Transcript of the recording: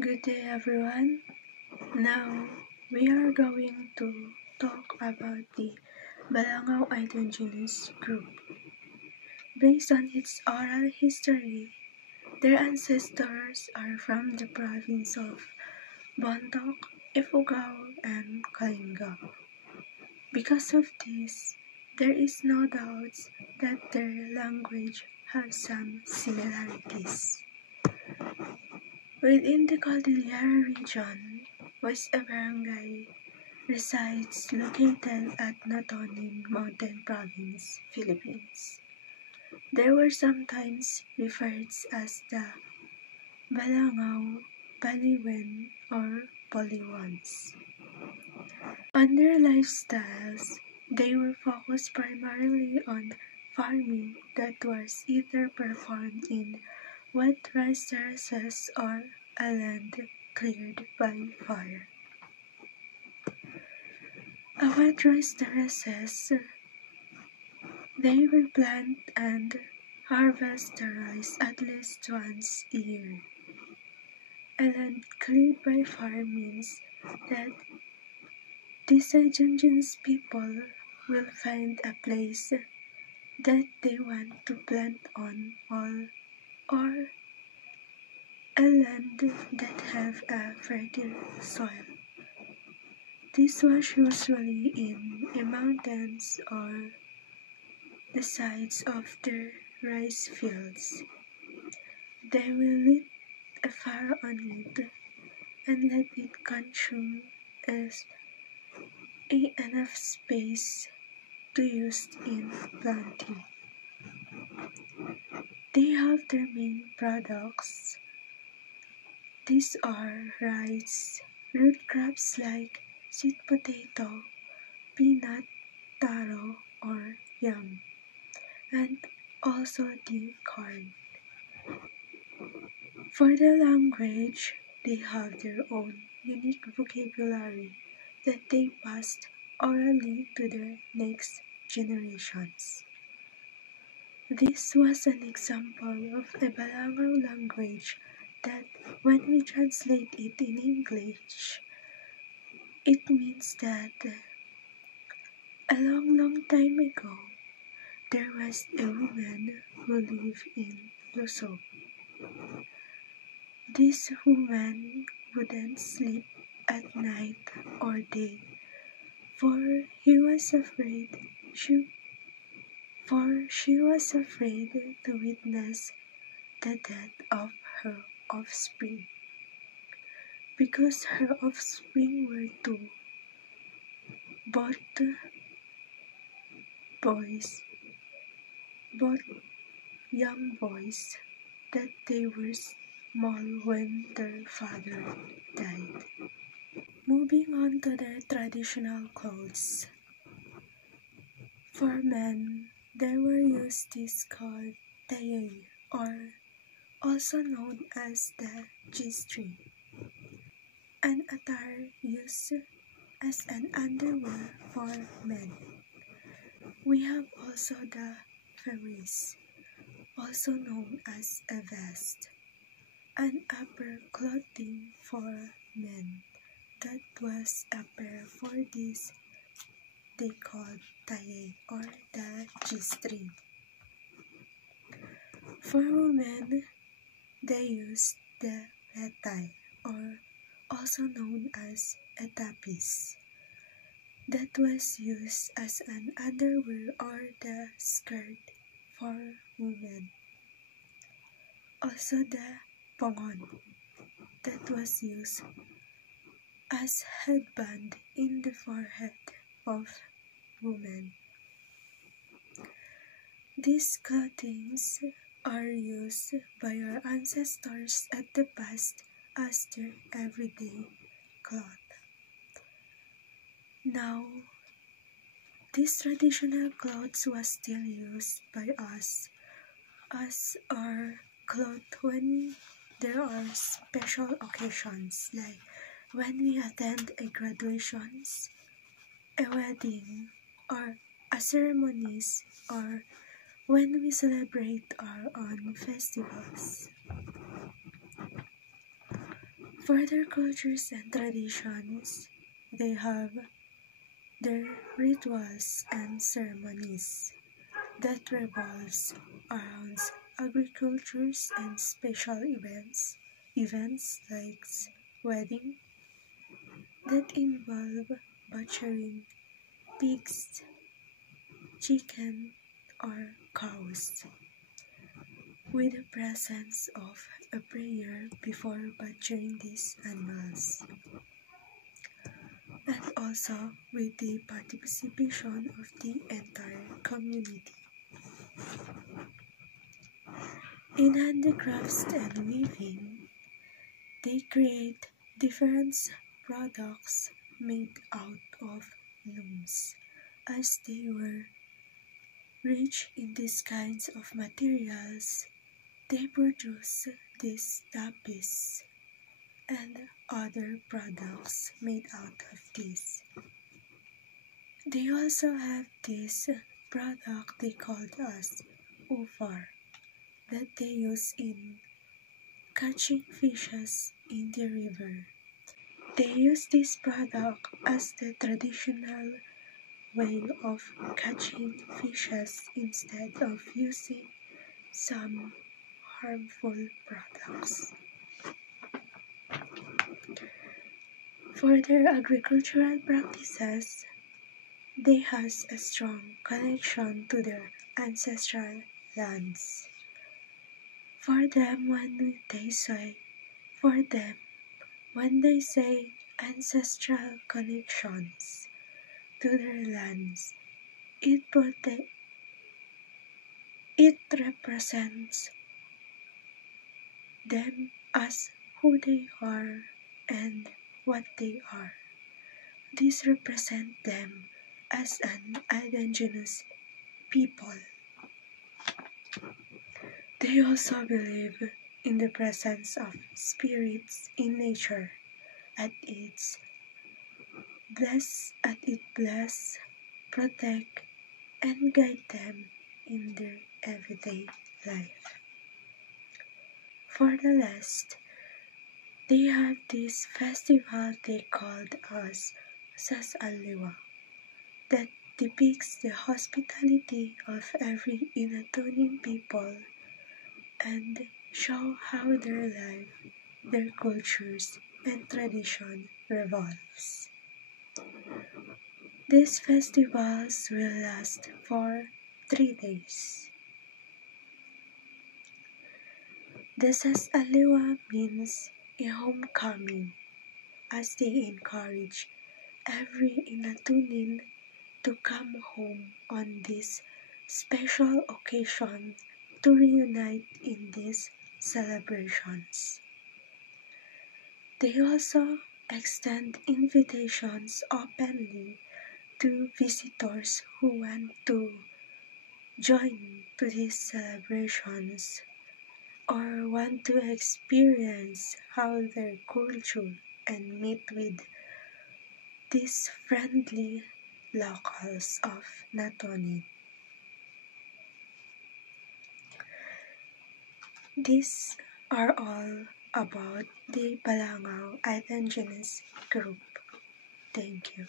Good day, everyone. Now, we are going to talk about the Balangao Island genus group. Based on its oral history, their ancestors are from the province of Bontoc, Ifugao, and Kalinga. Because of this, there is no doubt that their language has some similarities. Within the Cordillera region was a barangay resides located at Natonin Mountain Province, Philippines. They were sometimes referred as the Balangao, Baliwen, or Poliwans. On their lifestyles, they were focused primarily on farming that was either performed in wet rice terraces or a land cleared by fire. A wet rice terraces, they will plant and harvest the rice at least once a year. A land cleared by fire means that these indigenous people will find a place that they want to plant on or a land that have a fertile soil. This was usually in the mountains or the sides of the rice fields. They will lit a fire on it and let it consume as enough space to use in planting. They have their main products. These are rice, root crops like sweet potato, peanut, taro, or yam, and also the corn. For the language, they have their own unique vocabulary that they passed orally to their next generations. This was an example of a Balangao language that, when we translate it in English, it means that a long time ago, there was a woman who lived in Luzon. This woman wouldn't sleep at night or day, for she was afraid to witness the death of her offspring, because her offspring were two, both boys, both young boys, that they were small when their father died. Moving on to their traditional clothes. For men, there were used this called taye, or also known as the G-string, an attire used as an underwear for men. We have also the faris, also known as a vest, an upper clothing for men that was a pair for this they called taye or the G-string. For women, they used the retay, or also known as a tapis, that was used as an underwear or the skirt for women. Also the pongon, that was used as headband in the forehead of women. These clothings are used by our ancestors at the past as their everyday cloth. Now, this traditional clothes was still used by us as our cloth when there are special occasions, like when we attend a graduations, a wedding, or a ceremonies, or when we celebrate our own festivals. For their cultures and traditions, they have their rituals and ceremonies that revolves around agricultures and special events like wedding that involve butchering pigs, chicken, or cows, with the presence of a prayer before butchering these animals, and also with the participation of the entire community. In handicrafts and weaving, they create different products made out of looms, as they were rich in these kinds of materials. They produce these tapis and other products made out of this. They also have this product they called as ufar that they use in catching fishes in the river. They use this product as the traditional way of catching fishes instead of using some harmful products. For their agricultural practices, they have a strong connection to their ancestral lands. For them, when they say ancestral connections to their lands, it represents them as who they are and what they are. This represents them as an indigenous people. They also believe in the presence of spirits in nature, at it bless, protect, and guide them in their everyday life. For the last, they have this festival they called as Sas-Aliwa that depicts the hospitality of every Inatunin people and show how their life, their cultures, and tradition revolves. These festivals will last for 3 days. The Sas-Aliwa means a homecoming, as they encourage every Inatunin to come home on this special occasion to reunite in these celebrations. They also extend invitations openly to visitors who want to join to these celebrations or want to experience how their culture and meet with these friendly locals of Natonin. These are all about the Balangao Indigenous Group. Thank you.